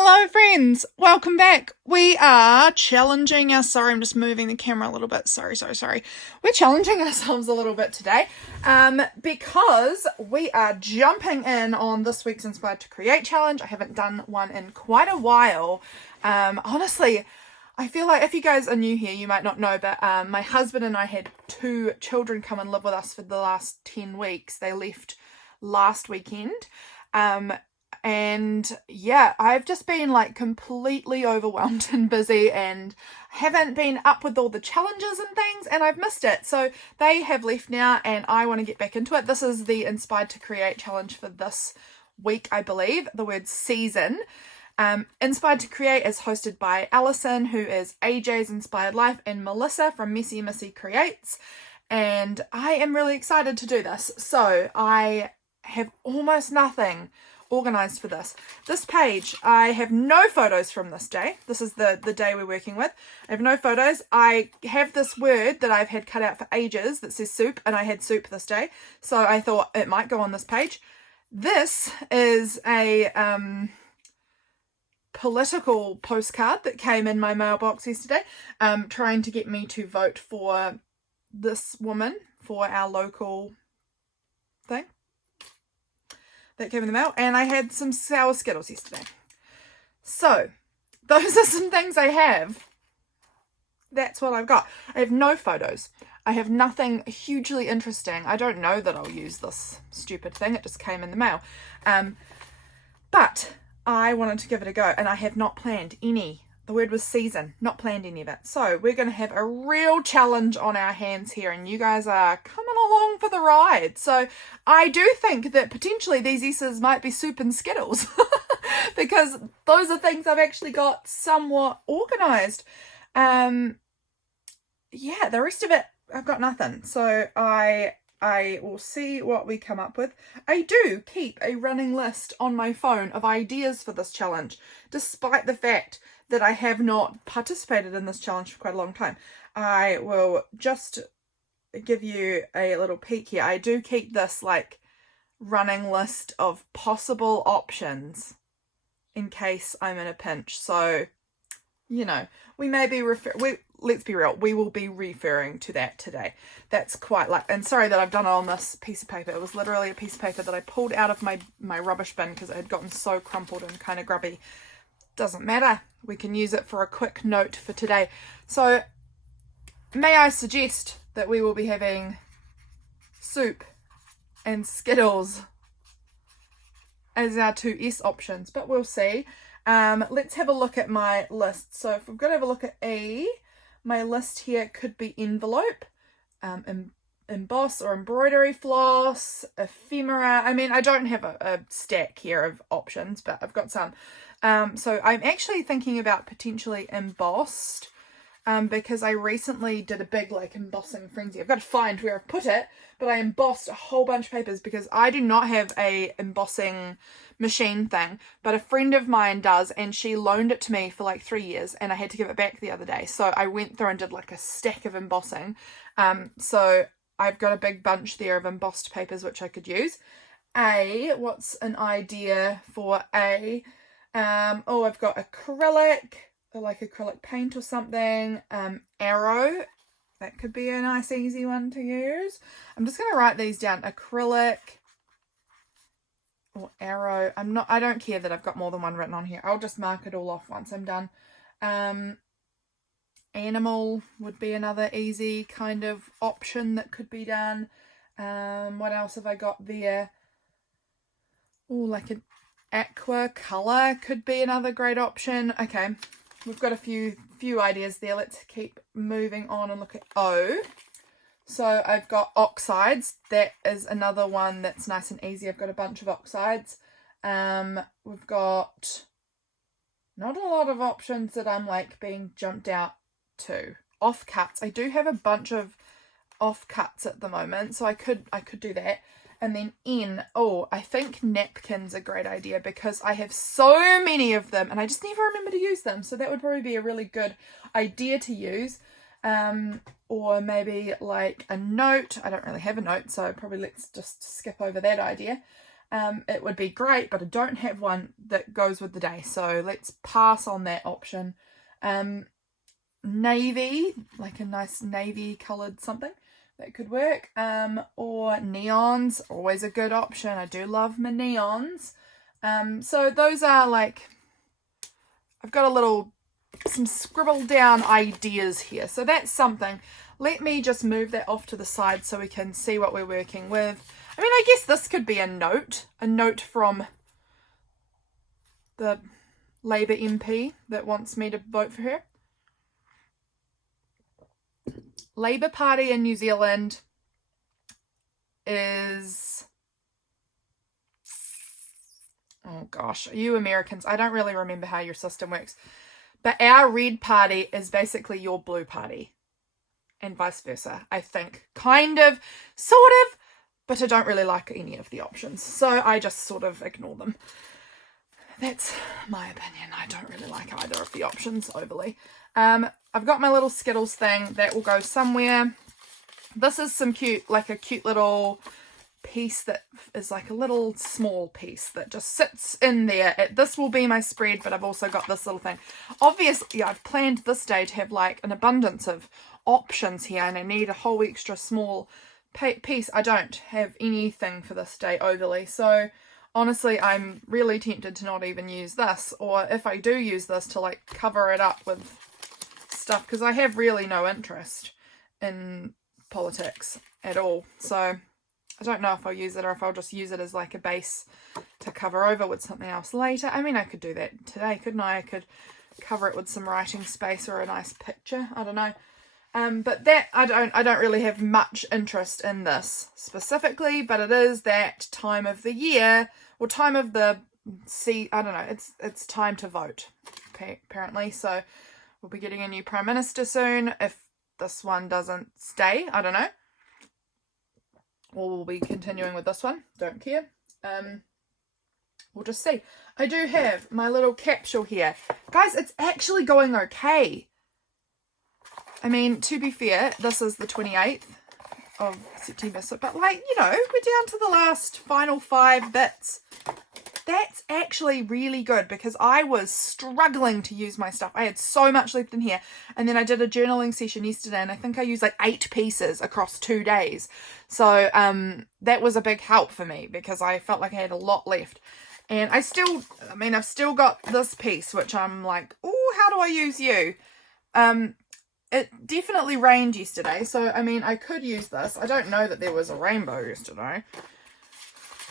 Hello friends, welcome back. We are challenging sorry, I'm just moving the camera a little bit. Sorry. We're challenging ourselves a little bit today because we are jumping in on this week's Inspired to Create challenge. I haven't done one in quite a while. Honestly, I feel like if you guys are new here, you might not know, but my husband and I had 2 children come and live with us for the last 10 weeks. They left last weekend. And yeah, I've just been like completely overwhelmed and busy and haven't been up with all the challenges and things, and I've missed it. So they have left now and I want to get back into it. This is the Inspired to Create challenge for this week, I believe, the word season. Inspired to Create is hosted by Allison, who is AJ's Inspired Life, and Melissa from Messy Missy Creates. And I am really excited to do this. So I have almost nothing organized for this page. I have no photos from this day. This is the day we're working with. I have no photos. I have this word that I've had cut out for ages that says soup, and I had soup this day, so I thought it might go on this page. This is a political postcard that came in my mailbox yesterday, trying to get me to vote for this woman for our local thing. That came in the mail, and I had some sour Skittles yesterday. So those are some things I have. That's what I've got. I have no photos. I have nothing hugely interesting. I don't know that I'll use this stupid thing. It just came in the mail. But I wanted to give it a go, and I have not planned any. The word was season, not planned any of it. So we're going to have a real challenge on our hands here, and you guys are coming along for the ride. So I do think that potentially these S's might be soup and Skittles because those are things I've actually got somewhat organised. Yeah, the rest of it, I've got nothing. So I will see what we come up with. I do keep a running list on my phone of ideas for this challenge, despite the fact that I have not participated in this challenge for quite a long time. I will just give you a little peek here. I do keep this like running list of possible options in case I'm in a pinch. So, you know, we may be let's be real, we will be referring to that today. That's quite like, and sorry that I've done it on this piece of paper. It was literally a piece of paper that I pulled out of my rubbish bin because it had gotten so crumpled and kind of grubby. Doesn't matter. We can use it for a quick note for today. So may I suggest that we will be having soup and Skittles as our 2 S options, but we'll see. Let's have a look at my list. So if we're going to have a look at E, my list here could be envelope, emboss or embroidery floss, ephemera. I mean, I don't have a stack here of options, but I've got some. So I'm actually thinking about potentially embossed, because I recently did a big like embossing frenzy. I've got to find where I've put it, but I embossed a whole bunch of papers because I do not have a embossing machine thing, but a friend of mine does, and she loaned it to me for like 3 years, and I had to give it back the other day. So I went through and did like a stack of embossing. So I've got a big bunch there of embossed papers which I could use. What's an idea for A? I've got acrylic, or like acrylic paint or something. Arrow, that could be a nice easy one to use. I'm just going to write these down. Acrylic or arrow. I don't care that I've got more than one written on here. I'll just mark it all off once I'm done. Animal would be another easy kind of option that could be done. What else have I got there? Oh, like an aqua colour could be another great option. Okay, we've got a few ideas there. Let's keep moving on and look at O. So I've got oxides. That is another one that's nice and easy. I've got a bunch of oxides. We've got not a lot of options that I'm like being jumped out to. Offcuts. I do have a bunch of offcuts at the moment, so I could do that. And then N, I think napkins are a great idea because I have so many of them and I just never remember to use them. So that would probably be a really good idea to use. Or maybe like a note. I don't really have a note, so probably let's just skip over that idea. it would be great, but I don't have one that goes with the day, so let's pass on that option. Navy, like a nice navy coloured something, that could work. Or neons, always a good option. I do love my neons. So those are like, I've got some scribbled down ideas here. So that's something. Let me just move that off to the side so we can see what we're working with. I mean, I guess this could be a note from the Labour MP that wants me to vote for her. Labour Party in New Zealand is, oh gosh, you Americans, I don't really remember how your system works, but our red party is basically your blue party and vice versa, I think. Kind of, sort of, but I don't really like any of the options, so I just sort of ignore them. That's my opinion. I don't really like either of the options overly. I've got my little Skittles thing that will go somewhere. This is some cute, like a cute little piece that is like a little small piece that just sits in there. This will be my spread, but I've also got this little thing. Obviously, I've planned this day to have like an abundance of options here, and I need a whole extra small piece. I don't have anything for this day overly, so honestly, I'm really tempted to not even use this, or if I do use this, to like cover it up with stuff, because I have really no interest in politics at all. So I don't know if I'll use it or if I'll just use it as like a base to cover over with something else later. I mean, I could do that today, couldn't I? I could cover it with some writing space or a nice picture. I don't know. But that, I don't really have much interest in this specifically, but it is that time of the year, or time of the I don't know, it's time to vote, okay, apparently. So we'll be getting a new Prime Minister soon. If this one doesn't stay, I don't know. Or we'll be continuing with this one, don't care. We'll just see. I do have my little capsule here. Guys, it's actually going okay. I mean, to be fair, this is the 28th of September, so, but like, you know, we're down to the last final 5 bits. That's actually really good, because I was struggling to use my stuff. I had so much left in here, and then I did a journaling session yesterday, and I think I used like 8 pieces across 2 days. So that was a big help for me, because I felt like I had a lot left. And I've still got this piece, which I'm like, oh, how do I use you? It definitely rained yesterday, so, I mean, I could use this. I don't know that there was a rainbow yesterday,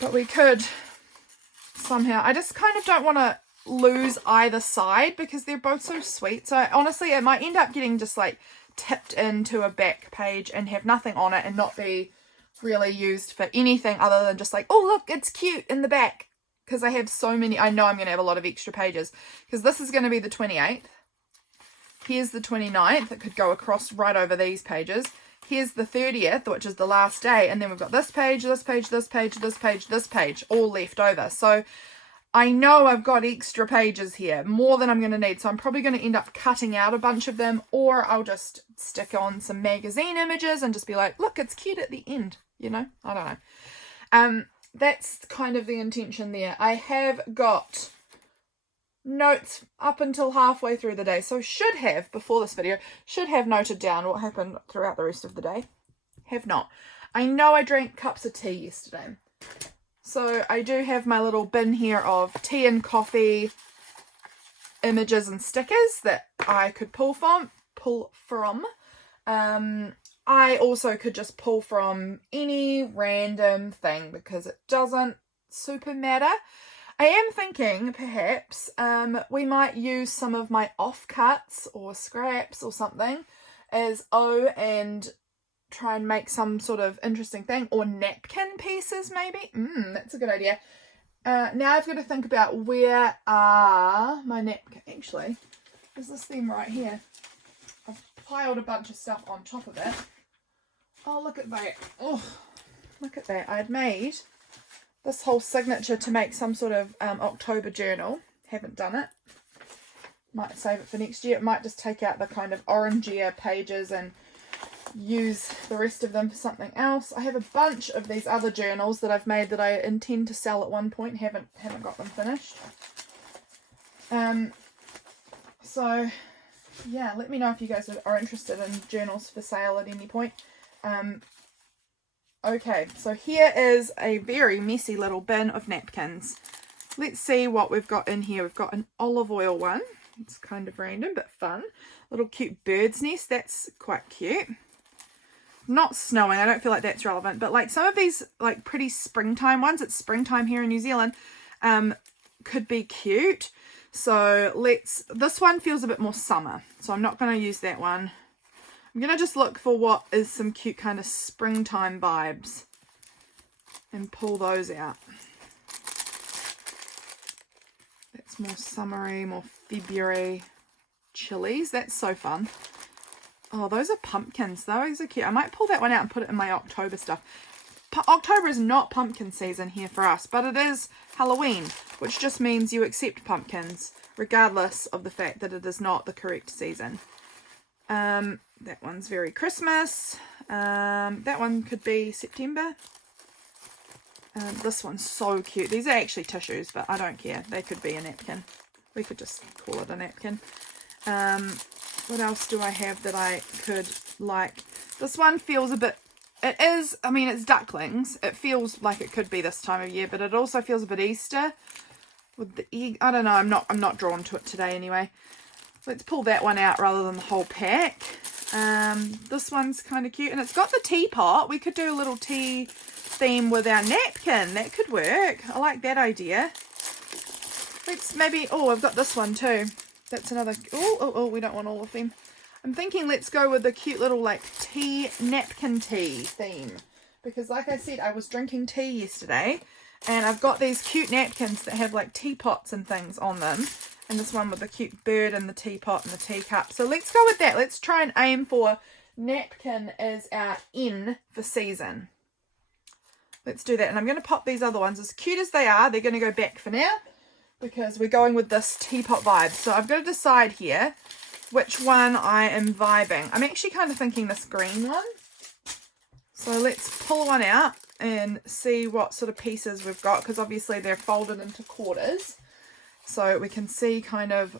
but we could somehow. I just kind of don't want to lose either side, because they're both so sweet. So, honestly, it might end up getting just, like, tipped into a back page and have nothing on it and not be really used for anything other than just like, oh, look, it's cute in the back. Because I have so many, I know I'm going to have a lot of extra pages, because this is going to be the 28th. Here's the 29th, it could go across right over these pages. Here's the 30th, which is the last day, and then we've got this page, this page, this page, this page, this page, all left over. So I know I've got extra pages here, more than I'm going to need, so I'm probably going to end up cutting out a bunch of them, or I'll just stick on some magazine images and just be like, look, it's cute at the end, you know? I don't know. That's kind of the intention there. I have got notes up until halfway through the day, so before this video, should have noted down what happened throughout the rest of the day. Have not. I know I drank cups of tea yesterday, so I do have my little bin here of tea and coffee images and stickers that I could pull from. I also could just pull from any random thing, because it doesn't super matter. I am thinking perhaps we might use some of my offcuts or scraps or something as and try and make some sort of interesting thing, or napkin pieces maybe. That's a good idea. Now I've got to think about where are my napkin. Actually, is this them right here? I've piled a bunch of stuff on top of it. Oh, look at that. Oh, look at that. I'd made this whole signature to make some sort of October journal. Haven't done it. Might save it for next year. It might just take out the kind of orangier pages and use the rest of them for something else. I have a bunch of these other journals that I've made that I intend to sell at one point. Haven't got them finished. So yeah, let me know if you guys are interested in journals for sale at any point. Okay, so here is a very messy little bin of napkins. Let's see what we've got in here. We've got an olive oil one. It's kind of random but fun. Little cute bird's nest. That's quite cute. Not snowing. I don't feel like that's relevant. But like some of these like pretty springtime ones, it's springtime here in New Zealand, could be cute. So this one feels a bit more summer. So I'm not going to use that one. I'm going to just look for what is some cute kind of springtime vibes and pull those out. That's more summery, more February chilies. That's so fun. Oh, those are pumpkins. Those are cute. I might pull that one out and put it in my October stuff. October is not pumpkin season here for us, but it is Halloween, which just means you accept pumpkins regardless of the fact that it is not the correct season. That one's very Christmas. That one could be September. This one's so cute. These are actually tissues, but I don't care. They could be a napkin. We could just call it a napkin. What else do I have that I could like? This one feels a bit, it is, I mean, it's ducklings. It feels like it could be this time of year, but it also feels a bit Easter with the egg. I don't know. I'm not drawn to it today anyway. Let's pull that one out rather than the whole pack. This one's kind of cute, and it's got the teapot. We could do a little tea theme with our napkin. That could work. I like that idea. Let's maybe, oh, I've got this one too. That's another, oh, we don't want all of them. I'm thinking let's go with the cute little like napkin tea theme, because like I said, I was drinking tea yesterday and I've got these cute napkins that have like teapots and things on them, and this one with the cute bird and the teapot and the teacup. So let's go with that. Let's try and aim for napkin as our N for season. Let's do that. And I'm going to pop these other ones, as cute as they are, they're going to go back for now because we're going with this teapot vibe. So I've got to decide here which one I am vibing. I'm actually kind of thinking this green one. So let's pull one out and see what sort of pieces we've got, because obviously they're folded into quarters. So we can see kind of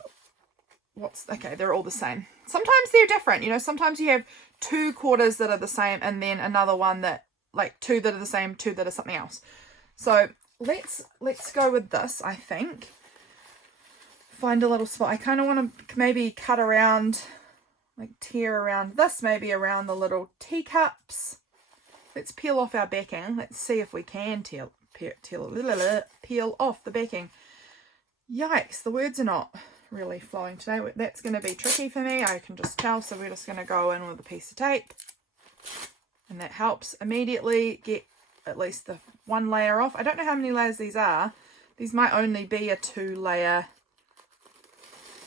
okay, they're all the same. Sometimes they're different, you know, sometimes you have 2 quarters that are the same and then another one that, like 2 that are the same, 2 that are something else. So let's go with this, I think. Find a little spot. I kind of want to maybe cut around, like tear around this, maybe around the little teacups. Let's peel off our backing. Let's see if we can peel off the backing. Yikes, the words are not really flowing today. That's going to be tricky for me. I can just tell. So we're just going to go in with a piece of tape. And that helps immediately get at least the 1 layer off. I don't know how many layers these are. These might only be a 2-layer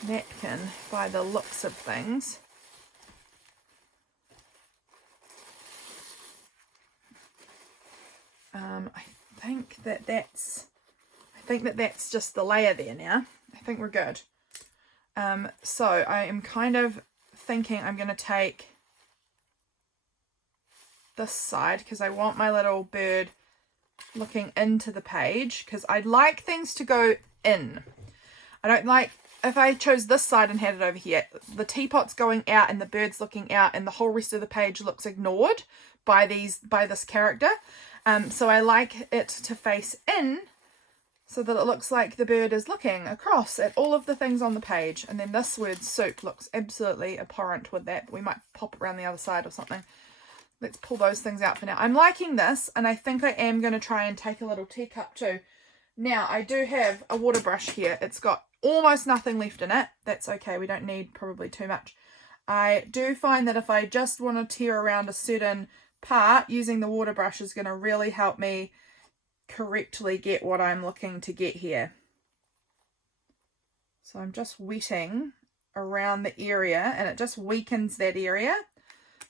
napkin by the looks of things. I think that's just the layer there now. I think we're good. So I am kind of thinking I'm going to take this side because I want my little bird looking into the page, because I'd like things to go in. I don't like, if I chose this side and had it over here, the teapot's going out and the bird's looking out and the whole rest of the page looks ignored by this character. So I like it to face in so that it looks like the bird is looking across at all of the things on the page. And then this word soup looks absolutely abhorrent with that. We might pop it around the other side or something. Let's pull those things out for now. I'm liking this, and I think I am going to try and take a little teacup too. Now, I do have a water brush here. It's got almost nothing left in it. That's okay. We don't need probably too much. I do find that if I just want to tear around a certain part, using the water brush is going to really help me correctly get what I'm looking to get here. So I'm just wetting around the area, and it just weakens that area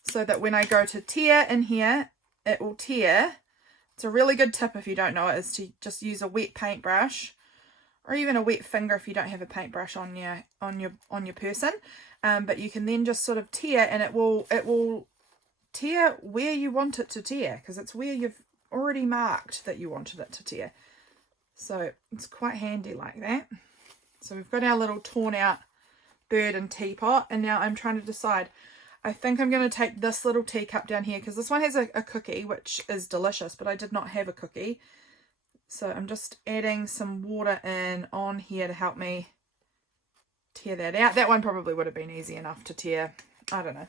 so that when I go to tear in here, it will tear. It's a really good tip if you don't know it, is to just use a wet paintbrush or even a wet finger if you don't have a paintbrush on your person. But you can then just sort of tear, and it will tear where you want it to tear, because it's where you've already marked that you wanted it to tear. So it's quite handy like that. So we've got our little torn out bird and teapot, and now I'm trying to decide. I think I'm going to take this little teacup down here, because this one has a cookie, which is delicious, but I did not have a cookie. So I'm just adding some water in on here to help me tear that out. That one probably would have been easy enough to tear. I don't know.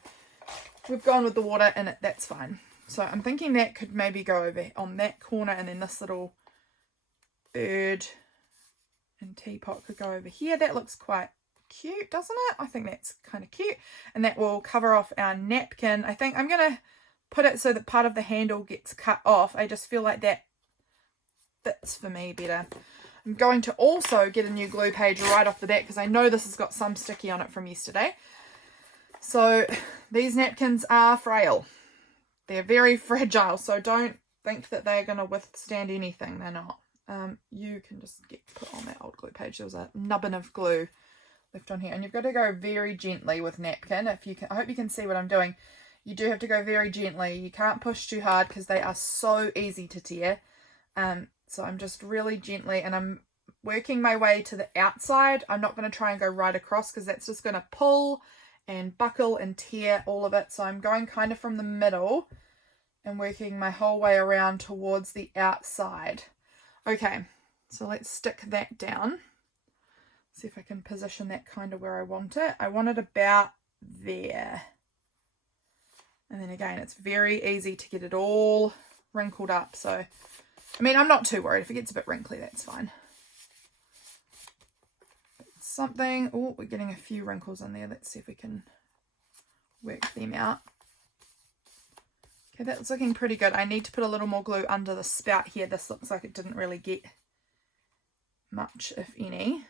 We've gone with the water in it. That's fine. So I'm thinking that could maybe go over on that corner, and then this little bird and teapot could go over here. That looks quite cute, doesn't it? I think that's kind of cute. And that will cover off our napkin. I think I'm going to put it so that part of the handle gets cut off. I just feel like that fits for me better. I'm going to also get a new glue page right off the bat, because I know this has got some sticky on it from yesterday. So these napkins are frail. They're very fragile, so don't think that they're going to withstand anything. They're not. You can just get put on that old glue page. There was a nubbin of glue left on here, and you've got to go very gently with napkin. If you can, I hope you can see what I'm doing. You do have to go very gently. You can't push too hard, because they are so easy to tear. So I'm just really gently, and I'm working my way to the outside. I'm not going to try and go right across, because that's just going to pull and buckle and tear all of it. So I'm going kind of from the middle and working my whole way around towards the outside. Okay, so let's stick that down. See if I can position that kind of where I want it. I want it about there. And then again, it's very easy to get it all wrinkled up. So, I mean, I'm not too worried. If it gets a bit wrinkly, that's fine. Something, oh, we're getting a few wrinkles in there. Let's see if we can work them out. Okay, that's looking pretty good. I need to put a little more glue under the spout here. This looks like it didn't really get much, if any.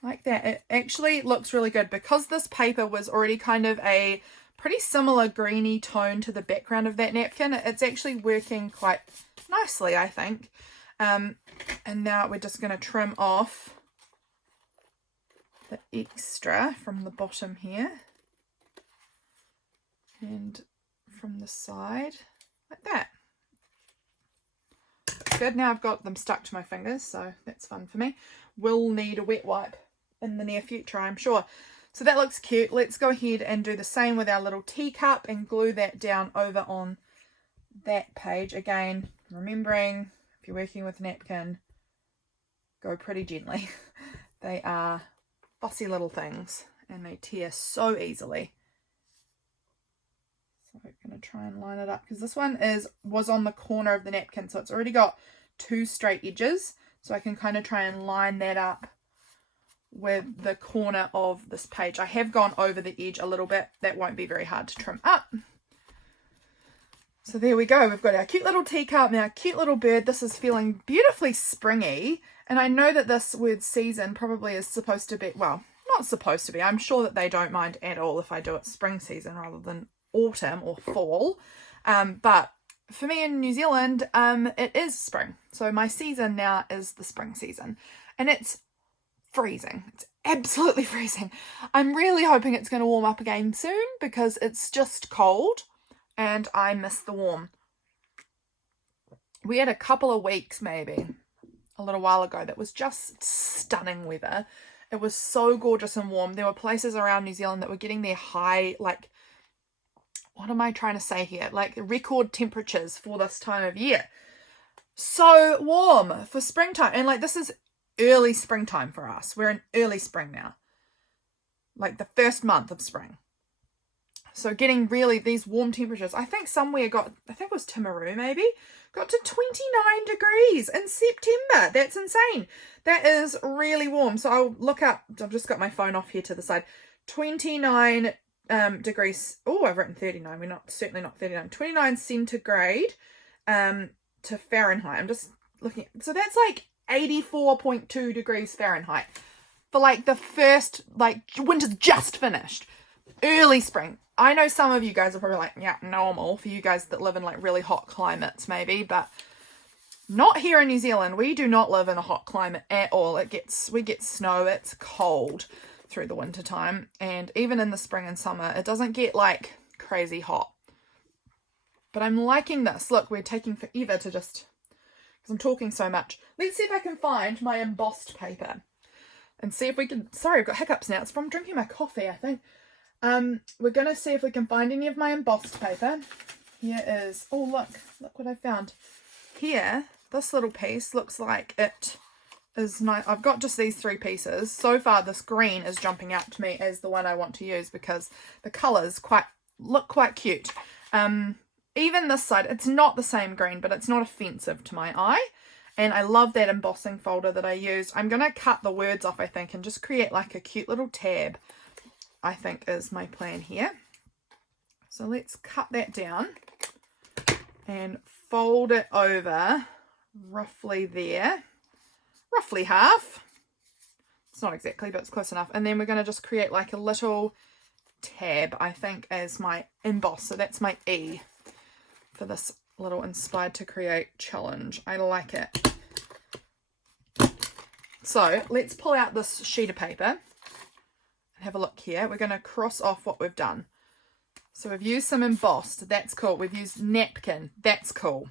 Like that. It actually looks really good, because this paper was already kind of a pretty similar greeny tone to the background of that napkin. It's actually working quite nicely, I think. And now we're just going to trim off the extra from the bottom here and from the side like that. Good. Now I've got them stuck to my fingers, so that's fun for me. We'll need a wet wipe in the near future, I'm sure. So that looks cute. Let's go ahead and do the same with our little teacup and glue that down over on that page. Again, remembering, if you're working with napkin, go pretty gently. They are fussy little things, and they tear so easily. So we're going to try and line it up, because this one was on the corner of the napkin, so it's already got two straight edges. So I can kind of try and line that up with the corner of this page. I have gone over the edge a little bit. That won't be very hard to trim up. So there we go. We've got our cute little teacup and our cute little bird. This is feeling beautifully springy. And I know that this word season probably is supposed to be, well, not supposed to be. I'm sure that they don't mind at all if I do it spring season rather than autumn or fall. But for me in New Zealand, it is spring. So my season now is the spring season. And it's freezing. It's absolutely freezing. I'm really hoping it's going to warm up again soon, because it's just cold. And I miss the warm. We had a couple of weeks, maybe a little while ago, that was just stunning weather. It was so gorgeous and warm. There were places around New Zealand that were getting their high, like, what am I trying to say here? Like record temperatures for this time of year. So warm for springtime. And like, this is early springtime for us. We're in early spring now. Like the first month of spring. So getting really these warm temperatures. I think somewhere I think it was Timaru maybe, got to 29 degrees in September. That's insane. That is really warm. So I'll look up, I've just got my phone off here to the side. 29 degrees. Oh, I've written 39. We're certainly not 39. 29 centigrade to Fahrenheit. I'm just looking. So that's like 84.2 degrees Fahrenheit for like the first, like winter's just finished. Early spring. I know some of you guys are probably like, yeah, normal for you guys that live in like really hot climates maybe, but not here in New Zealand. We do not live in a hot climate at all. We get snow, it's cold. through the winter time, and even in the spring and summer it doesn't get like crazy hot. But I'm liking this. Look, we're taking forever to just, because I'm talking so much. Let's see if I can find my embossed paper and see if we can, sorry, I've got hiccups now. It's from drinking my coffee, I think. We're going to see if we can find any of my embossed paper. Here is, oh look what I found. Here, this little piece looks like it is nice. I've got just these 3 pieces. So far this green is jumping out to me as the one I want to use because the colours look quite cute. Even this side, it's not the same green, but it's not offensive to my eye. And I love that embossing folder that I used. I'm going to cut the words off, I think, and just create like a cute little tab, I think is my plan here. So let's cut that down and fold it over roughly there. Roughly half. It's not exactly, but it's close enough. And then we're going to just create like a little tab, I think, as my emboss. So that's my E for this little inspired to create challenge. I like it. So let's pull out this sheet of paper and have a look here. We're going to cross off what we've done. So we've used some embossed. That's cool. We've used napkin. That's cool.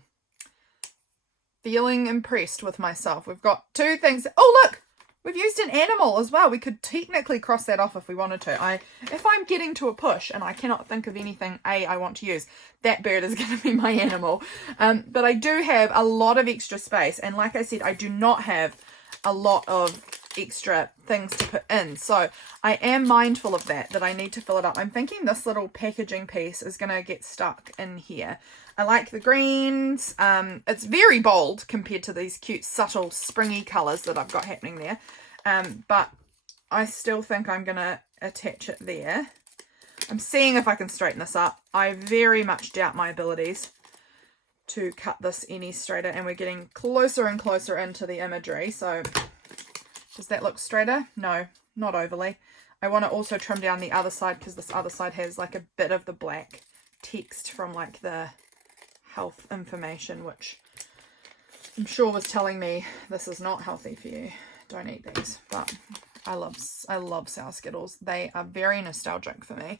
Feeling impressed with myself. We've got 2 things. Oh, look! We've used an animal as well. We could technically cross that off if we wanted to. If I'm getting to a push and I cannot think of anything I want to use, that bird is going to be my animal. But I do have a lot of extra space. And like I said, I do not have a lot of extra things to put in. So I am mindful of that I need to fill it up. I'm thinking this little packaging piece is going to get stuck in here. I like the greens. It's very bold compared to these cute, subtle, springy colours that I've got happening there. But I still think I'm going to attach it there. I'm seeing if I can straighten this up. I very much doubt my abilities to cut this any straighter, and we're getting closer and closer into the imagery. So does that look straighter? No, not overly. I want to also trim down the other side because this other side has like a bit of the black text from like the health information, which I'm sure was telling me this is not healthy for you. Don't eat these. But I love sour Skittles. They are very nostalgic for me.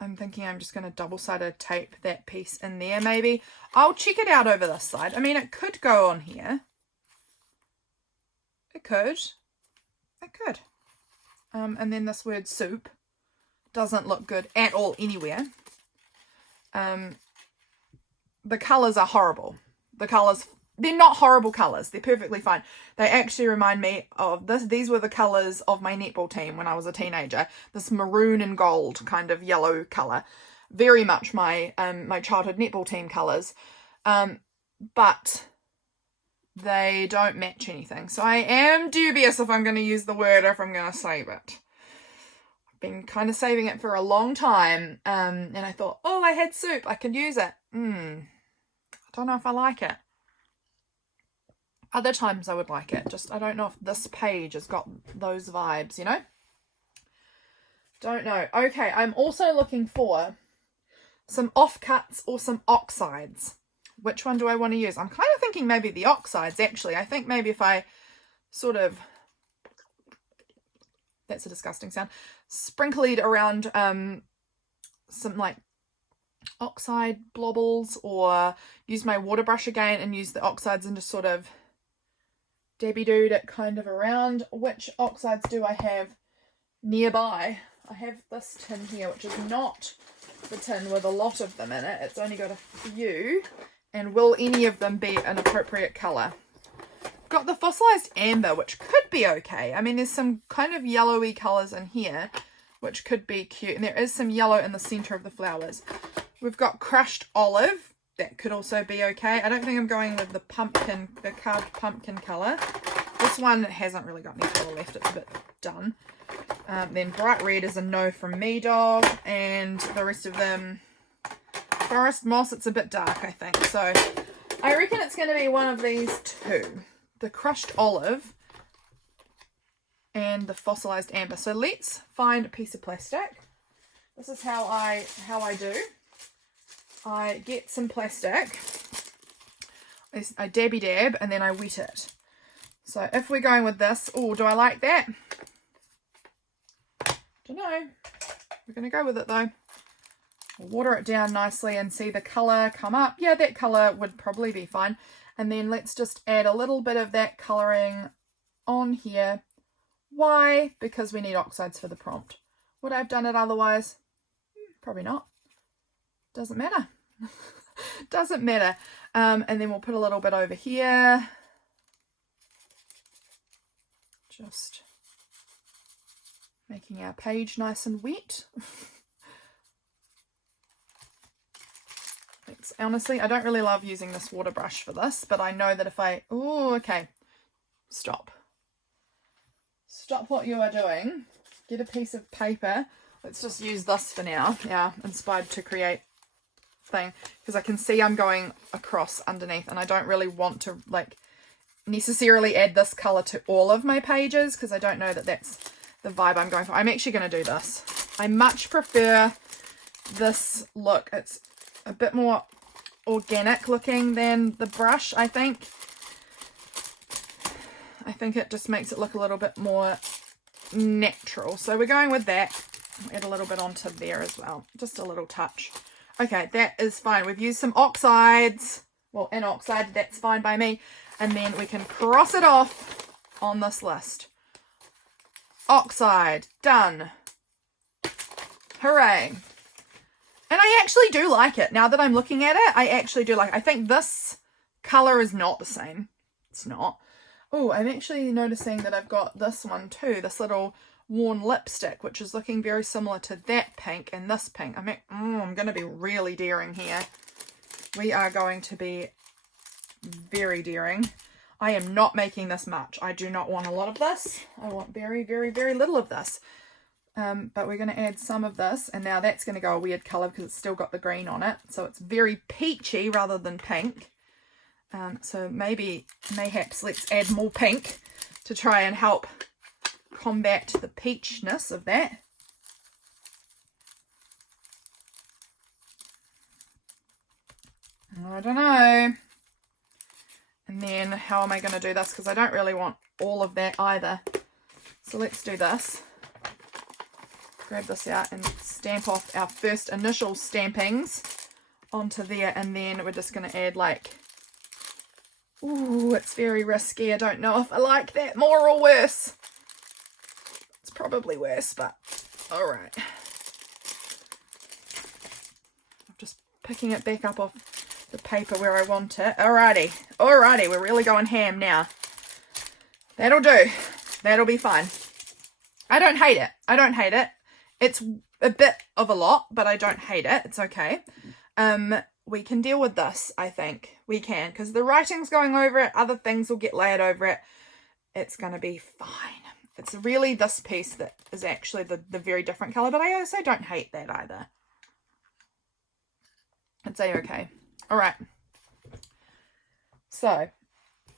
I'm thinking I'm just going to double-sided tape that piece in there maybe. I'll check it out over this side. I mean, it could go on here. It could. And then this word soup doesn't look good at all anywhere. The colours are horrible. The colours, they're not horrible colours. They're perfectly fine. They actually remind me of this. These were the colours of my netball team when I was a teenager. This maroon and gold kind of yellow colour. Very much my my childhood netball team colours. But they don't match anything. So I am dubious if I'm going to use the word or if I'm going to save it. I've been kind of saving it for a long time. And I thought, oh, I had soup. I could use it. I don't know if I like it. Other times I would like it. Just, I don't know if this page has got those vibes, you know? Don't know. Okay, I'm also looking for some offcuts or some oxides. Which one do I want to use? I'm kind of thinking maybe the oxides, actually. I think maybe if I sort of, that's a disgusting sound, sprinkle it around some like oxide blobbles, or use my water brush again and use the oxides and just sort of dabby-dood it kind of around. Which oxides do I have nearby? I have this tin here, which is not the tin with a lot of them in it. It's only got a few. And will any of them be an appropriate colour? Got the fossilized amber, which could be okay. I mean, there's some kind of yellowy colours in here, which could be cute. And there is some yellow in the centre of the flowers. We've got crushed olive. That could also be okay. I don't think I'm going with the pumpkin, the carved pumpkin colour. This one hasn't really got any colour left. It's a bit done. Then bright red is a no from me, dog. And the rest of them... Forest moss, it's a bit dark, I think. So I reckon it's going to be one of these two. The crushed olive and the fossilized amber. So let's find a piece of plastic. This is how I do. I get some plastic. I dabby dab and then I wet it. So if we're going with this, oh, do I like that? Don't know. We're going to go with it though. We'll water it down nicely and see the colour come up. Yeah, that colour would probably be fine. And then let's just add a little bit of that colouring on here. Why? Because we need oxides for the prompt. Would I have done it otherwise? Probably not. Doesn't matter. Doesn't matter. And then we'll put a little bit over here. Just making our page nice and wet. Honestly, I don't really love using this water brush for this, but I know that if I... Oh, okay. Stop. Stop what you are doing. Get a piece of paper. Let's just use this for now. Yeah, inspired to create thing. Because I can see I'm going across underneath, and I don't really want to, like, necessarily add this colour to all of my pages, because I don't know that that's the vibe I'm going for. I'm actually going to do this. I much prefer this look. It's a bit more organic looking than the brush, I think. I think it just makes it look a little bit more natural. So we're going with that. I'll add a little bit onto there as well. Just a little touch. Okay, that is fine. We've used some oxides. Well, an oxide, that's fine by me. And then we can cross it off on this list. Oxide, done. Hooray. And I actually do like it. Now that I'm looking at it, I actually do like it. I think this colour is not the same. It's not. Oh, I'm actually noticing that I've got this one too. This little worn lipstick, which is looking very similar to that pink and this pink. I'm going to be really daring here. We are going to be very daring. I am not making this much. I do not want a lot of this. I want very, very, very little of this. But we're going to add some of this, and now that's going to go a weird colour because it's still got the green on it. So it's very peachy rather than pink. So mayhaps let's add more pink to try and help combat the peachness of that. I don't know. And then how am I going to do this? Because I don't really want all of that either. So let's do this. Grab this out and stamp off our first initial stampings onto there, and then we're just going to add like, ooh, it's very risky. I don't know if I like that more or worse. It's probably worse, but all right. I'm just picking it back up off the paper where I want it. Alrighty, we're really going ham now. That'll do. That'll be fine. I don't hate it. It's a bit of a lot, but I don't hate it. It's okay. We can deal with this, I think. We can, because the writing's going over it. Other things will get layered over it. It's going to be fine. It's really this piece that is actually the very different colour, but I also don't hate that either. It's a-okay. All right. So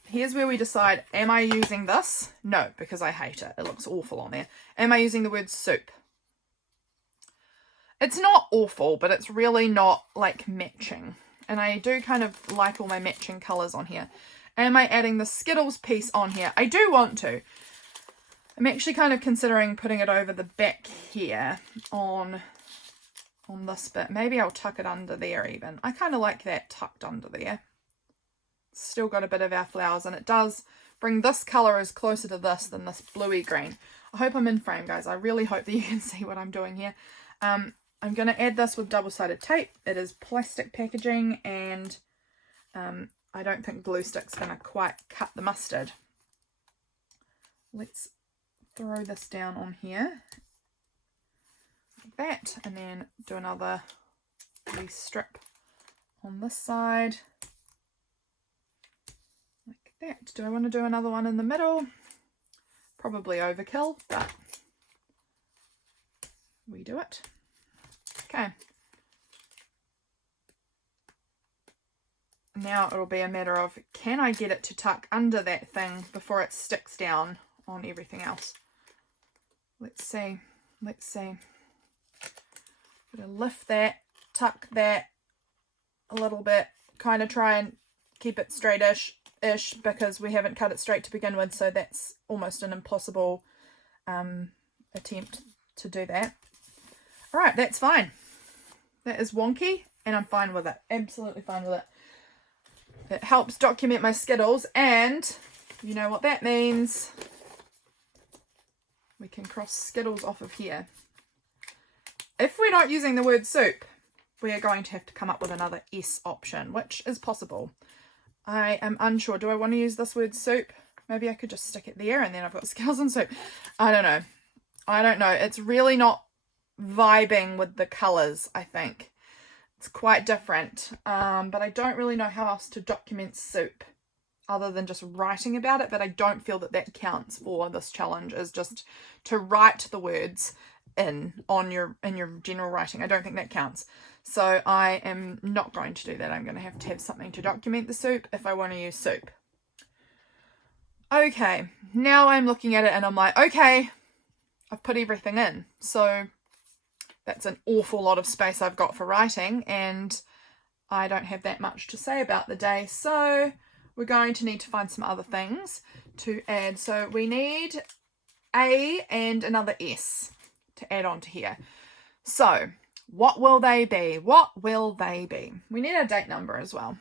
here's where we decide, am I using this? No, because I hate it. It looks awful on there. Am I using the word soup? It's not awful, but it's really not like matching. And I do kind of like all my matching colours on here. Am I adding the Skittles piece on here? I do want to. I'm actually kind of considering putting it over the back here on this bit. Maybe I'll tuck it under there even. I kind of like that tucked under there. Still got a bit of our flowers, and it does bring this colour as closer to this than this bluey green. I hope I'm in frame, guys. I really hope that you can see what I'm doing here. I'm going to add this with double-sided tape. It is plastic packaging, and I don't think glue stick's going to quite cut the mustard. Let's throw this down on here like that, and then do another wee strip on this side like that. Do I want to do another one in the middle? Probably overkill, but we do it. Okay. Now it'll be a matter of, can I get it to tuck under that thing before it sticks down on everything else? Let's see. Let's see. I'm going to lift that, tuck that a little bit, kind of try and keep it straightish, ish because we haven't cut it straight to begin with, so that's almost an impossible attempt to do that. All right, that's fine. That is wonky, and I'm fine with it. Absolutely fine with it. It helps document my Skittles, and you know what that means. We can cross Skittles off of here. If we're not using the word soup, we are going to have to come up with another S option, which is possible. I am unsure. Do I want to use this word soup? Maybe I could just stick it there and then I've got Skittles and soup. I don't know. I don't know. It's really not vibing with the colours, I think. It's quite different. But I don't really know how else to document soup other than just writing about it. But I don't feel that that counts for this challenge, is just to write the words in your general writing. I don't think that counts. So I am not going to do that. I'm going to have something to document the soup if I want to use soup. Okay, now I'm looking at it and I'm like, okay, I've put everything in. So that's an awful lot of space I've got for writing, and I don't have that much to say about the day. So we're going to need to find some other things to add. So we need A and another S to add on to here. So what will they be? What will they be? We need a date number as well.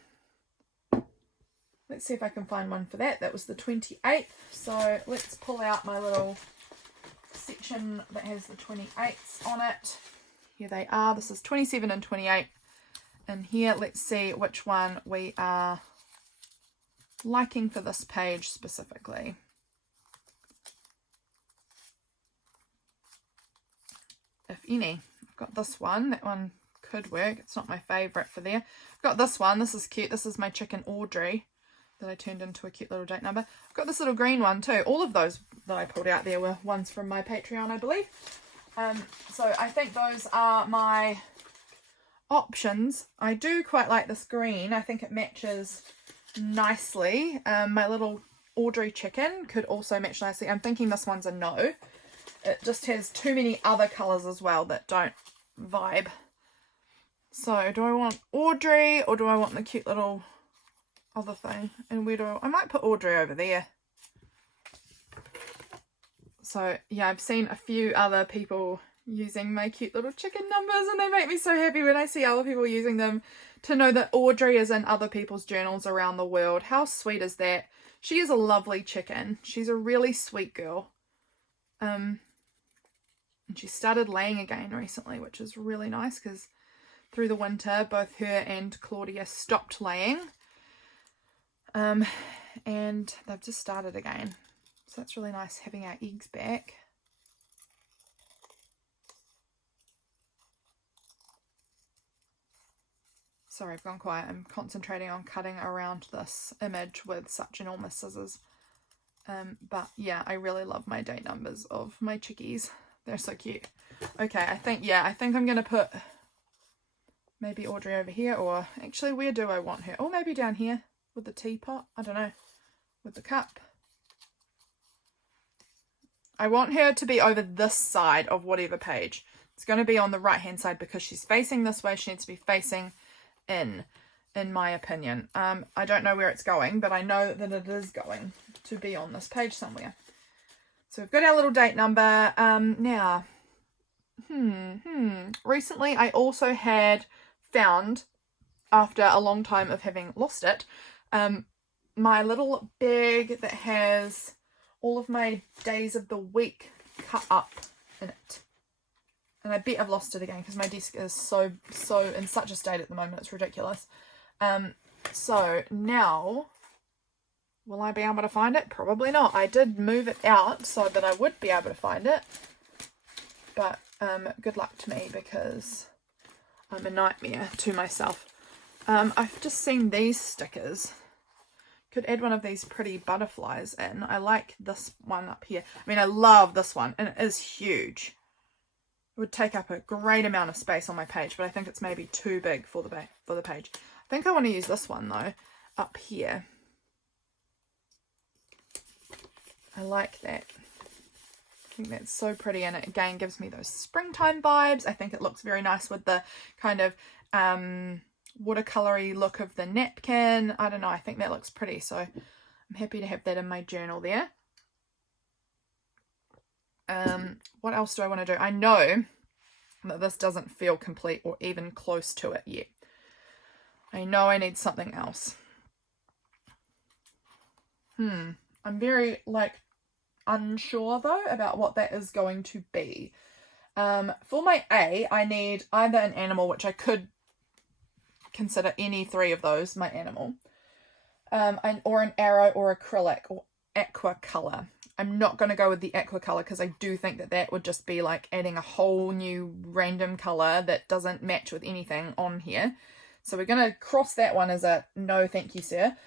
Let's see if I can find one for that. That was the 28th. So let's pull out my little section that has the 28s on it. Here they are. This is 27 and 28. And here, let's see which one we are liking for this page specifically. If any. I've got this one. That one could work. It's not my favourite for there. I've got this one. This is cute. This is my chicken Audrey that I turned into a cute little date number. I've got this little green one too. All of those that I pulled out there were ones from my Patreon, I believe. So I think those are my options. I do quite like this green. I think it matches nicely. My little Audrey chicken could also match nicely. I'm thinking this one's a no. It just has too many other colours as well that don't vibe. So do I want Audrey or do I want the cute little other thing? And where do I might put Audrey over there. So yeah, I've seen a few other people using my cute little chicken numbers, and they make me so happy when I see other people using them, to know that Audrey is in other people's journals around the world. How sweet is that? She is a lovely chicken. She's a really sweet girl. And she started laying again recently, which is really nice because through the winter both her and Claudia stopped laying. And they've just started again. So that's really nice having our eggs back. Sorry, I've gone quiet. I'm concentrating on cutting around this image with such enormous scissors. But yeah, I really love my date numbers of my chickies. They're so cute. Okay, I think I'm going to put maybe Audrey over here, or actually, where do I want her? Or maybe down here with the teapot. I don't know. With the cup. I want her to be over this side of whatever page. It's going to be on the right hand side because she's facing this way. She needs to be facing in my opinion. I don't know where it's going, but I know that it is going to be on this page somewhere. So we've got our little date number. Now, recently I also had found, after a long time of having lost it, my little bag that has all of my days of the week cut up in it. And I bet I've lost it again because my desk is so in such a state at the moment. It's ridiculous. So now, will I be able to find it? Probably not. I did move it out so that I would be able to find it. But good luck to me because I'm a nightmare to myself. I've just seen these stickers. Could add one of these pretty butterflies in. I like this one up here. I mean, I love this one, and it is huge. It would take up a great amount of space on my page, but I think it's maybe too big for the page. I think I want to use this one though, up here. I like that. I think that's so pretty, and it again gives me those springtime vibes. I think it looks very nice with the kind of watercolory look of the napkin. I don't know, I think that looks pretty, so I'm happy to have that in my journal there. What else do I want to do? I know that this doesn't feel complete or even close to it yet. I know I need something else. I'm very unsure though about what that is going to be. For my A, I need either an animal, which I could consider any three of those my animal, or an arrow or acrylic or aqua color. I'm not going to go with the aqua color because I do think that that would just be like adding a whole new random color that doesn't match with anything on here. So we're going to cross that one as a no thank you sir.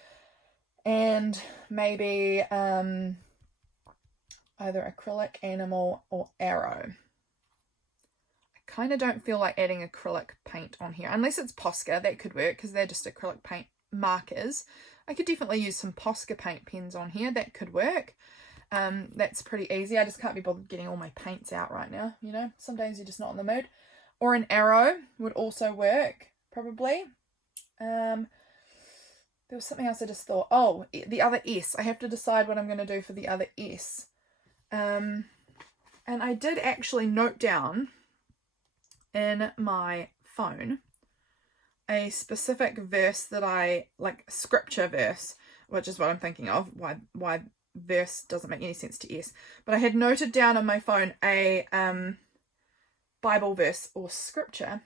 And maybe either acrylic, animal, or arrow. I kind of don't feel like adding acrylic paint on here. Unless it's Posca, that could work because they're just acrylic paint markers. I could definitely use some Posca paint pens on here. That could work. That's pretty easy. I just can't be bothered getting all my paints out right now, you know. Some days you're just not in the mood. Or an arrow would also work, probably. There was something else I just thought. Oh, the other S. I have to decide what I'm going to do for the other S. And I did actually note down in my phone a specific verse that I, like scripture verse, which is what I'm thinking of. Why verse doesn't make any sense to S. But I had noted down on my phone a Bible verse or scripture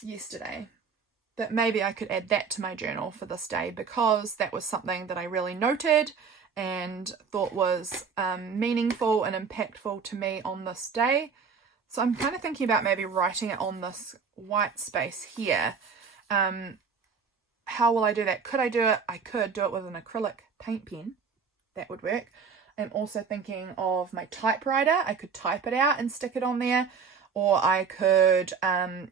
yesterday that maybe I could add that to my journal for this day, because that was something that I really noted and thought was meaningful and impactful to me on this day. So I'm kind of thinking about maybe writing it on this white space here. How will I do that? Could I do it? I could do it with an acrylic paint pen. That would work. I'm also thinking of my typewriter. I could type it out and stick it on there. Or I could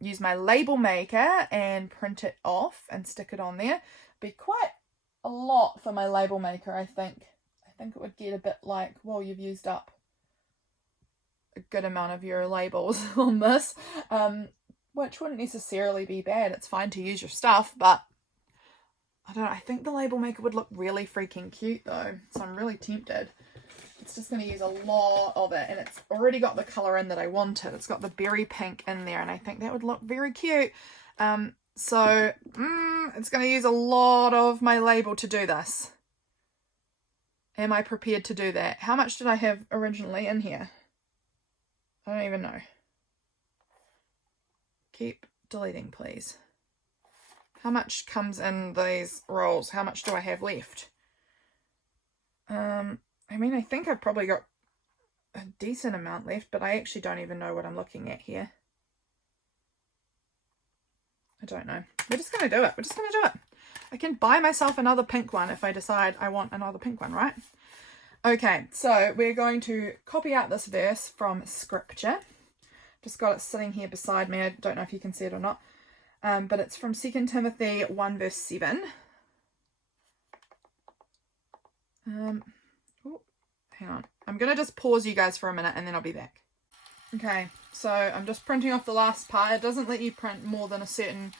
use my label maker and print it off and stick it on there. Be quite a lot for my label maker, I think. I think it would get a bit like, well, you've used up a good amount of your labels on this, which wouldn't necessarily be bad. It's fine to use your stuff, but I don't know. I think the label maker would look really freaking cute though, so I'm really tempted. It's just going to use a lot of it, and it's already got the colour in that I wanted. It's got the berry pink in there, and I think that would look very cute. So it's going to use a lot of my label to do this. Am I prepared to do that? How much did I have originally in here? I don't even know. Keep deleting, please. How much comes in these rolls? How much do I have left? I mean, I think I've probably got a decent amount left, but I actually don't even know what I'm looking at here. I don't know. We're just going to do it. We're just going to do it. I can buy myself another pink one if I decide I want another pink one, right? Okay, so we're going to copy out this verse from scripture. Just got it sitting here beside me. I don't know if you can see it or not. But it's from 2 Timothy 1 verse 7. Hang on. I'm going to just pause you guys for a minute and then I'll be back. Okay, so I'm just printing off the last part. It doesn't let you print more than a certain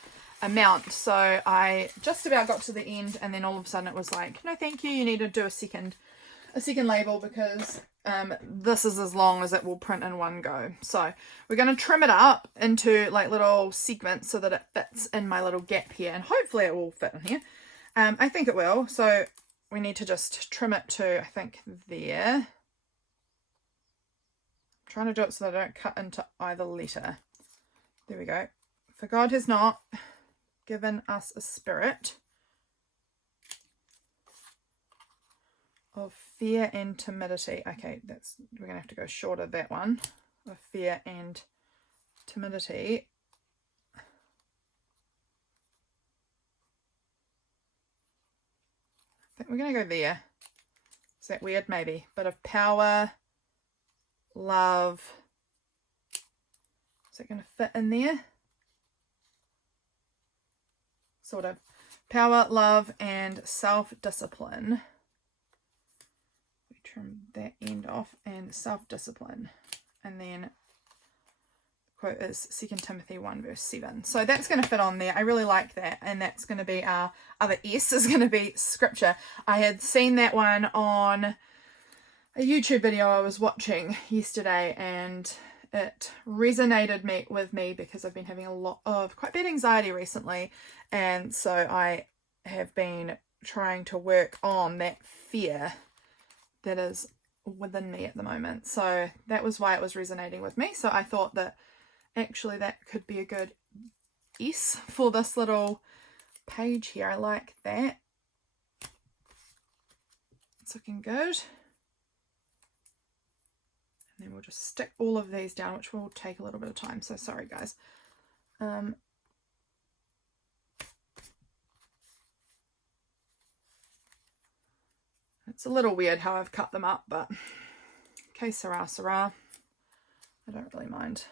amount. So I just about got to the end and then all of a sudden it was like, no thank you, you need to do a second label because this is as long as it will print in one go. So we're going to trim it up into like little segments so that it fits in my little gap here, and hopefully it will fit in here. I think it will. So we need to just trim it to, I think, there. I'm trying to do it so that I don't cut into either letter. There we go. For God has not given us a spirit of fear and timidity. Okay, we're gonna have to go shorter, that one. Of fear and timidity. I think we're gonna go there. Is that weird? Maybe. But of power, love. Is that gonna fit in there? Sort of. Power, love, and self-discipline. Trim that end off, and self-discipline. And then quote is 2 Timothy 1 verse 7. So that's going to fit on there. I really like that. And that's going to be our other S is going to be scripture. I had seen that one on a YouTube video I was watching yesterday, and it resonated with me because I've been having a lot of quite bad anxiety recently. And so I have been trying to work on that fear that is within me at the moment. So that was why it was resonating with me. So I thought that actually that could be a good S for this little page here. I like that. It's looking good. And then we'll just stick all of these down, which will take a little bit of time. So sorry guys. It's a little weird how I've cut them up, but okay, sarah, sarah. I don't really mind.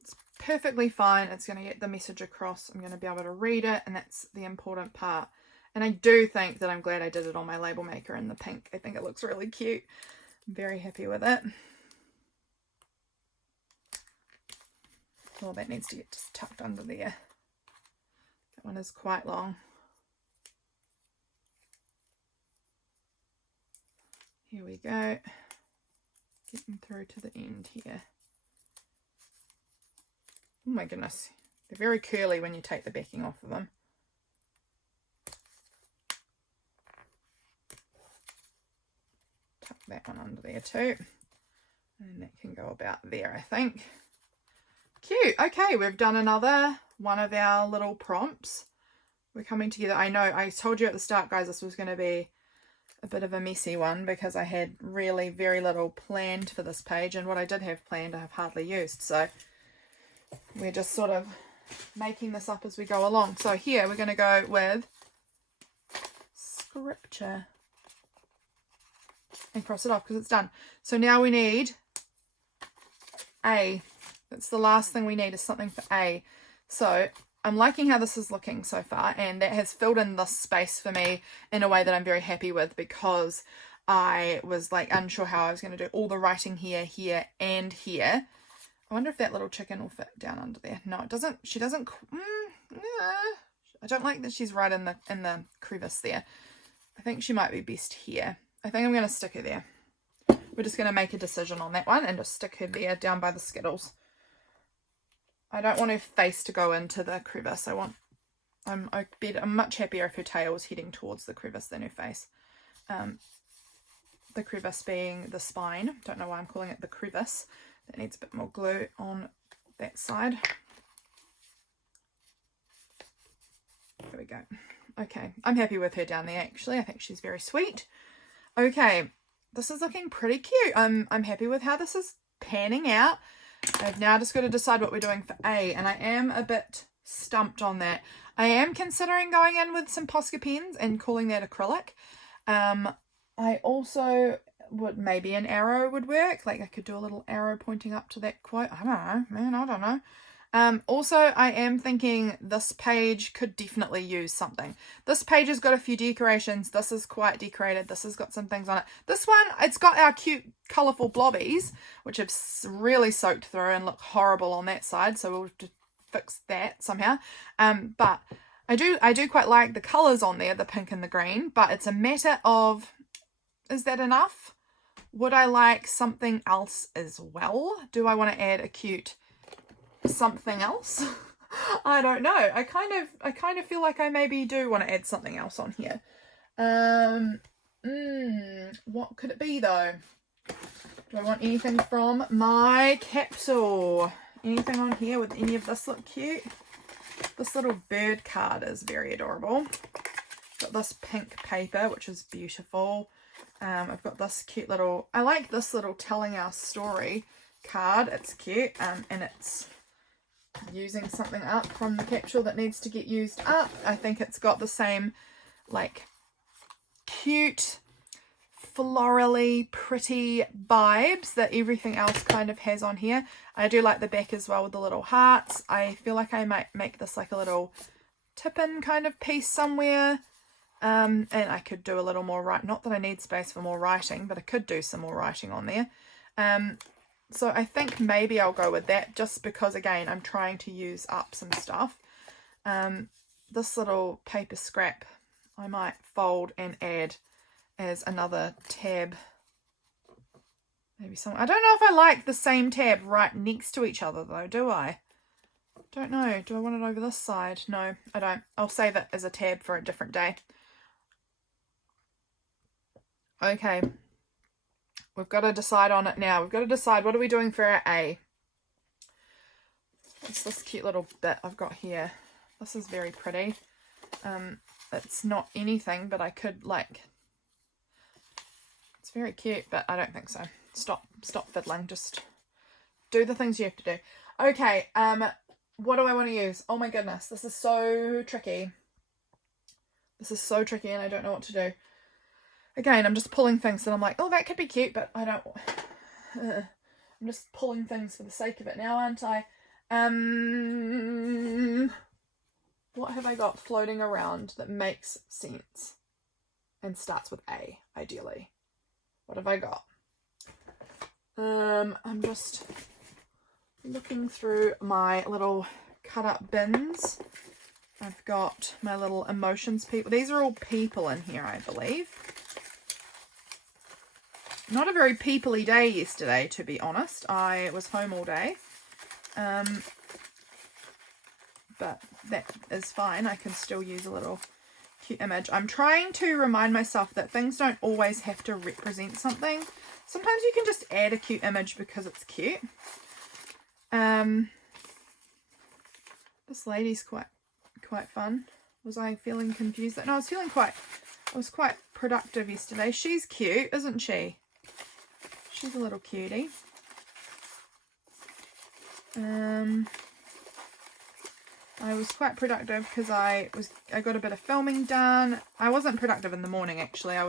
It's perfectly fine. It's going to get the message across. I'm going to be able to read it, and that's the important part. And I do think that I'm glad I did it on my label maker in the pink. I think it looks really cute. I'm very happy with it. Well, that needs to get just tucked under there. That one is quite long. Here we go. Getting through to the end here. Oh my goodness. They're very curly when you take the backing off of them. Tuck that one under there too. And that can go about there, I think. Cute. Okay, we've done another one of our little prompts. We're coming together. I know, I told you at the start, guys, this was going to be a bit of a messy one because I had really very little planned for this page, and what I did have planned I have hardly used, so we're just sort of making this up as we go along. So here we're going to go with scripture and cross it off because it's done. So now we need A. That's the last thing we need, is something for A. So I'm liking how this is looking so far, and that has filled in this space for me in a way that I'm very happy with, because I was like unsure how I was going to do all the writing here, here, and here. I wonder if that little chicken will fit down under there. No, it doesn't. She doesn't. I don't like that she's right in the crevice there. I think she might be best here. I think I'm going to stick her there. We're just going to make a decision on that one and just stick her there down by the Skittles. I don't want her face to go into the crevice. I'm much happier if her tail was heading towards the crevice than her face. The crevice being the spine. Don't know why I'm calling it the crevice. That needs a bit more glue on that side. There we go. Okay, I'm happy with her down there actually. I think she's very sweet. Okay, this is looking pretty cute. I'm happy with how this is panning out. I've now just got to decide what we're doing for A, and I am a bit stumped on that. I am considering going in with some Posca pens and calling that acrylic. I also would, maybe an arrow would work. Like I could do a little arrow pointing up to that quote. I don't know, man, I don't know. Also, I am thinking this page could definitely use something. This page has got a few decorations. This is quite decorated. This has got some things on it. This one, it's got our cute, colourful blobbies, which have really soaked through and look horrible on that side. So we'll just fix that somehow. But I do quite like the colours on there, the pink and the green. But it's a matter of, is that enough? Would I like something else as well? Do I want to add a cute something else? I don't know. I kind of feel like I maybe do want to add something else on here. What could it be though? Do I want anything from my capsule? Anything on here? Would any of this look cute? This little bird card is very adorable. Got this pink paper, which is beautiful. I've got this cute little, I like this little telling our story card. It's cute, and it's using something up from the capsule that needs to get used up. I think it's got the same like cute florally pretty vibes that everything else kind of has on here. I do like the back as well with the little hearts. I feel like I might make this like a little tip-in kind of piece somewhere. And I could do a little more not that I need space for more writing, but I could do some more writing on there. So I think maybe I'll go with that, just because, again, I'm trying to use up some stuff. This little paper scrap I might fold and add as another tab. Maybe some. I don't know if I like the same tab right next to each other though, do I? Don't know. Do I want it over this side? No, I don't. I'll save it as a tab for a different day. Okay. We've got to decide on it now. We've got to decide, what are we doing for our A? It's this cute little bit I've got here. This is very pretty. It's not anything, but I could, like, it's very cute, but I don't think so. Stop fiddling. Just do the things you have to do. Okay, what do I want to use? Oh my goodness, this is so tricky. This is so tricky and I don't know what to do. Again, I'm just pulling things that I'm like, oh, that could be cute, but I don't... I'm just pulling things for the sake of it now, aren't I? What have I got floating around that makes sense and starts with A, ideally? What have I got? I'm just looking through my little cut up bins. I've got my little emotions people. These are all people in here, I believe. Not a very people-y day yesterday, to be honest. I was home all day. But that is fine. I can still use a little cute image. I'm trying to remind myself that things don't always have to represent something. Sometimes you can just add a cute image because it's cute. This lady's quite fun. Was I feeling confused? No, I was quite productive yesterday. She's cute, isn't she? She's a little cutie. I was quite productive because I got a bit of filming done. I wasn't productive in the morning, actually. It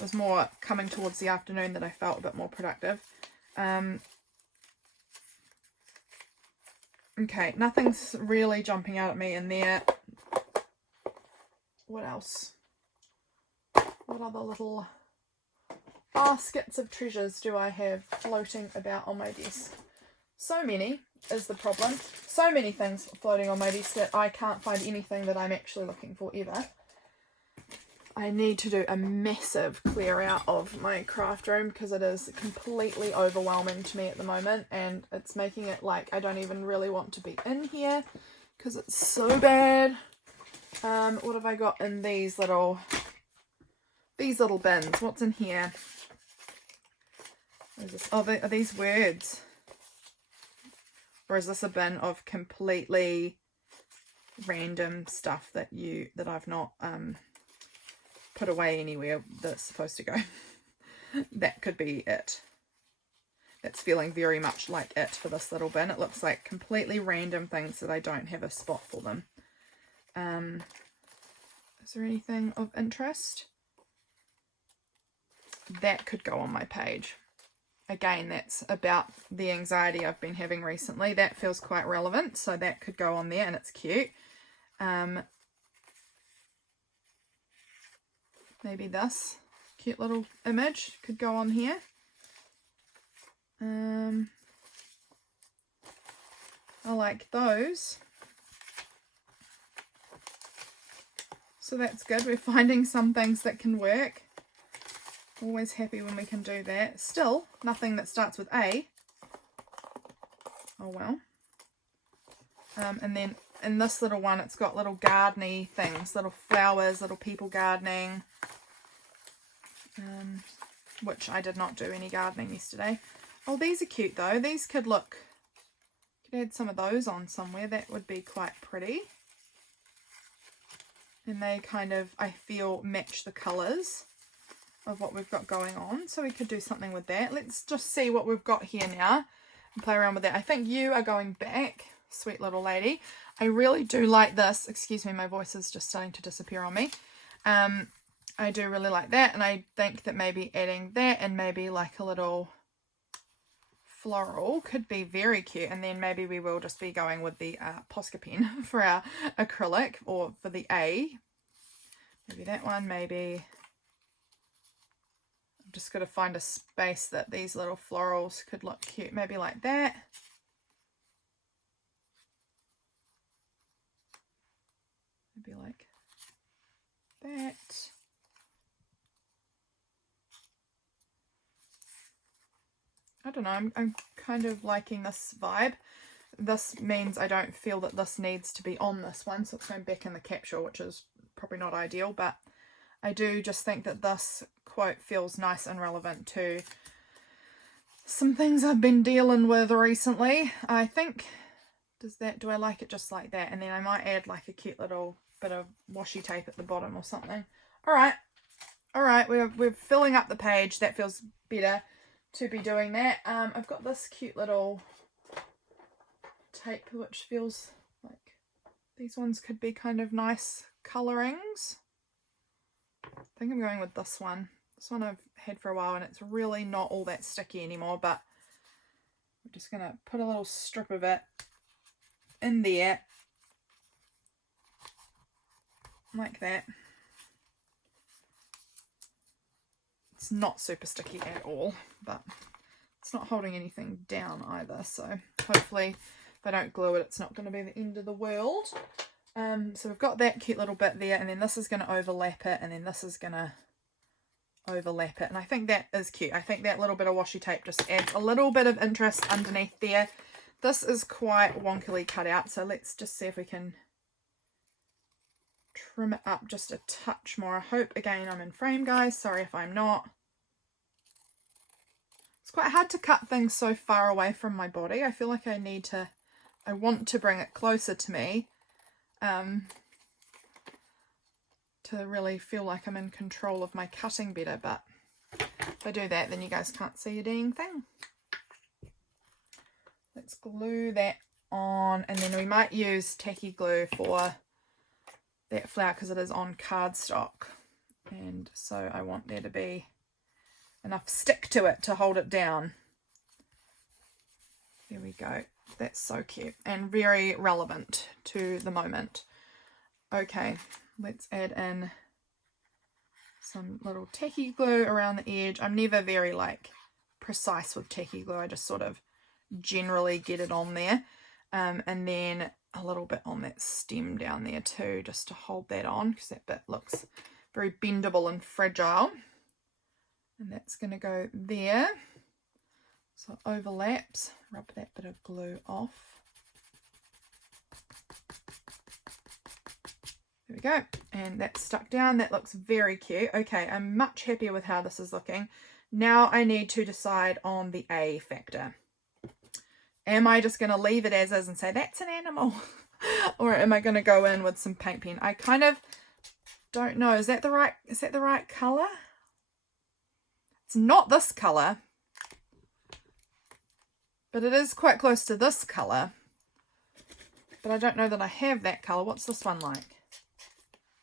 was more coming towards the afternoon that I felt a bit more productive. Okay, nothing's really jumping out at me in there. What else? What other little baskets of treasures do I have floating about on my desk? So many is the problem. So many things floating on my desk that I can't find anything that I'm actually looking for ever. I need to do a massive clear out of my craft room because it is completely overwhelming to me at the moment, and it's making it like I don't even really want to be in here because it's so bad. What have I got in these little bins? What's in here? What is this? Oh, are these words? Or is this a bin of completely random stuff that I've not put away anywhere that's supposed to go? That could be it. That's feeling very much like it for this little bin. It looks like completely random things that I don't have a spot for them. Is there anything of interest? That could go on my page. Again, that's about the anxiety I've been having recently. That feels quite relevant, so that could go on there, and it's cute. Maybe this cute little image could go on here. I like those. So that's good. We're finding some things that can work. Always happy when we can do that. Still, nothing that starts with A. Oh well. And then in this little one, it's got little gardening things, little flowers, little people gardening. Which I did not do any gardening yesterday. Oh, these are cute though. These could add some of those on somewhere. That would be quite pretty. And they kind of, I feel, match the colours of what we've got going on, so we could do something with that. Let's just see what we've got here now and play around with that. I think you are going back, sweet little lady. I really do like this. Excuse me, my voice is just starting to disappear on me. I do really like that, and I think that maybe adding that and maybe like a little floral could be very cute. And then maybe we will just be going with the Posca pen for our acrylic, or for the A. Maybe that one, maybe... just got to find a space that these little florals could look cute. Maybe like that. Maybe like that. I don't know, I'm kind of liking this vibe. This means I don't feel that this needs to be on this one, so it's going back in the capsule, which is probably not ideal, but I do just think that this quote feels nice and relevant to some things I've been dealing with recently. I think, do I like it just like that? And then I might add like a cute little bit of washi tape at the bottom or something. All right, we're filling up the page. That feels better to be doing that. I've got this cute little tape which feels like these ones could be kind of nice colorings. I think I'm going with this one. This one I've had for a while and it's really not all that sticky anymore, but I'm just going to put a little strip of it in there like that. It's not super sticky at all, but it's not holding anything down either, so hopefully if I don't glue it, it's not going to be the end of the world. So we've got that cute little bit there, and then this is going to overlap it, and then this is going to overlap it, and I think that is cute. I think that little bit of washi tape just adds a little bit of interest underneath there. This is quite wonkily cut out, so let's just see if we can trim it up just a touch more. I hope again I'm in frame, guys. Sorry if I'm not. It's quite hard to cut things so far away from my body. I feel like I want to bring it closer to me to really feel like I'm in control of my cutting better, but if I do that then you guys can't see a dang thing. Let's glue that on, and then we might use tacky glue for that flower because it is on cardstock, and so I want there to be enough stick to it to hold it down. There we go. That's so cute and very relevant to the moment. Okay, let's add in some little tacky glue around the edge. I'm never very like precise with tacky glue. I just sort of generally get it on there, and then a little bit on that stem down there too, just to hold that on because that bit looks very bendable and fragile. And that's going to go there, so it overlaps. Rub that bit of glue off. There we go, and that's stuck down. That looks very cute. Okay, I'm much happier with how this is looking. Now I need to decide on the A factor. Am I just going to leave it as is and say that's an animal? Or am I going to go in with some paint pen? I kind of don't know. Is that the right colour? It's not this colour, but it is quite close to this colour. But I don't know that I have that colour. What's this one like?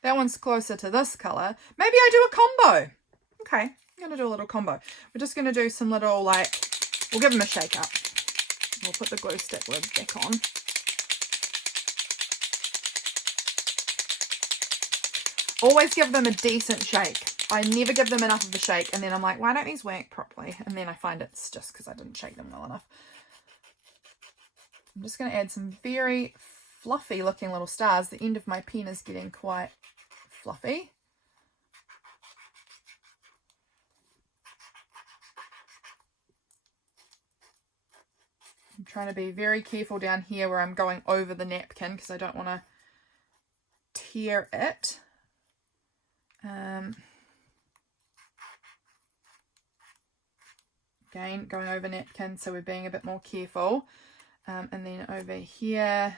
That one's closer to this colour. Maybe I do a combo. Okay, I'm going to do a little combo. We're just going to do some little, like, we'll give them a shake up. We'll put the glue stick lid back on. Always give them a decent shake. I never give them enough of a shake, and then I'm like, why don't these work properly? And then I find it's just because I didn't shake them well enough. I'm just going to add some very fluffy looking little stars. The end of my pen is getting quite fluffy. I'm trying to be very careful down here where I'm going over the napkin because I don't want to tear it. Again, going over napkin, so we're being a bit more careful. And then over here,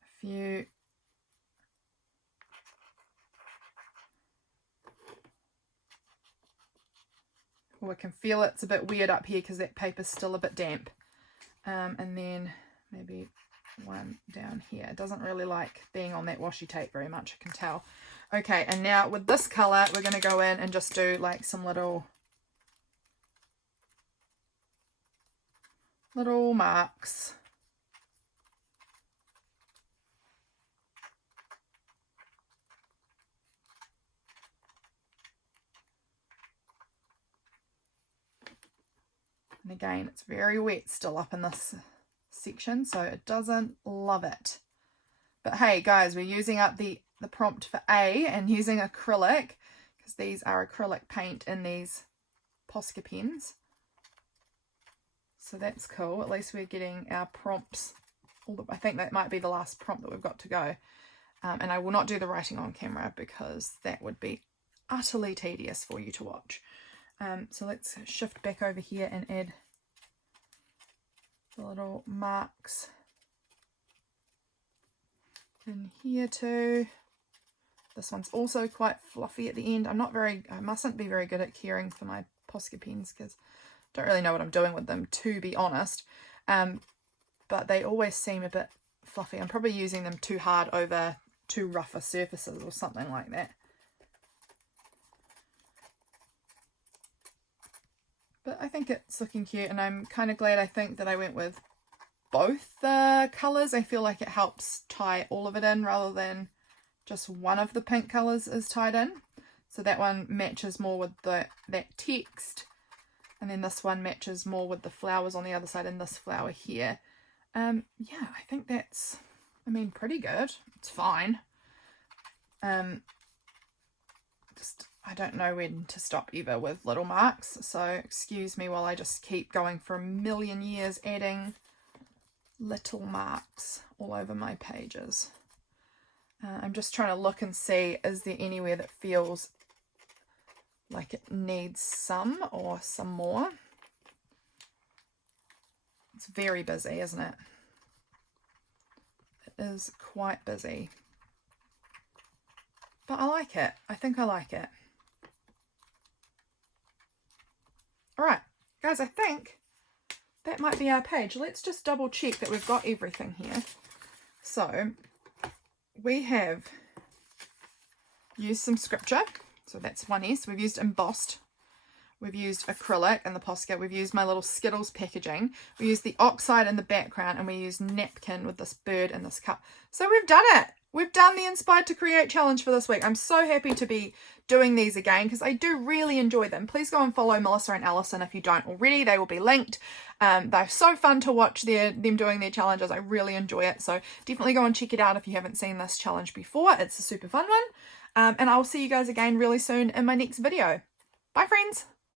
a few. Oh, I can feel it's a bit weird up here because that paper's still a bit damp. And then maybe one down here. It doesn't really like being on that washi tape very much, I can tell. Okay, and now with this colour, we're going to go in and just do like some little marks. And again, it's very wet still up in this section, so it doesn't love it. But hey guys, we're using up the prompt for A and using acrylic, because these are acrylic paint in these Posca pens. So that's cool. At least we're getting our prompts. I think that might be the last prompt that we've got to go. And I will not do the writing on camera because that would be utterly tedious for you to watch. So let's shift back over here and add the little marks in here too. This one's also quite fluffy at the end. I mustn't be very good at caring for my Posca pens because I don't really know what I'm doing with them, to be honest. But they always seem a bit fluffy. I'm probably using them too hard over too rougher surfaces or something like that. But I think it's looking cute, and I'm kind of glad I think that I went with both the colours. I feel like it helps tie all of it in rather than just one of the pink colours is tied in. So that one matches more with that text, and then this one matches more with the flowers on the other side and this flower here. Yeah, I think that's, pretty good. It's fine. I don't know when to stop either with little marks, so excuse me while I just keep going for a million years adding little marks all over my pages. I'm just trying to look and see, is there anywhere that feels like it needs some or some more? It's very busy, isn't it? It is quite busy. But I like it. I think I like it. Alright, guys, I think that might be our page. Let's just double check that we've got everything here. So, we have used some scripture. So that's 1S. We've used embossed. We've used acrylic in the Posca. We've used my little Skittles packaging. We used the oxide in the background, and we used napkin with this bird in this cup. So we've done it. We've done the Inspired to Create challenge for this week. I'm so happy to be doing these again because I do really enjoy them. Please go and follow Melissa and Allison if you don't already. They will be linked. They're so fun to watch them doing their challenges. I really enjoy it. So definitely go and check it out if you haven't seen this challenge before. It's a super fun one. And I'll see you guys again really soon in my next video. Bye, friends.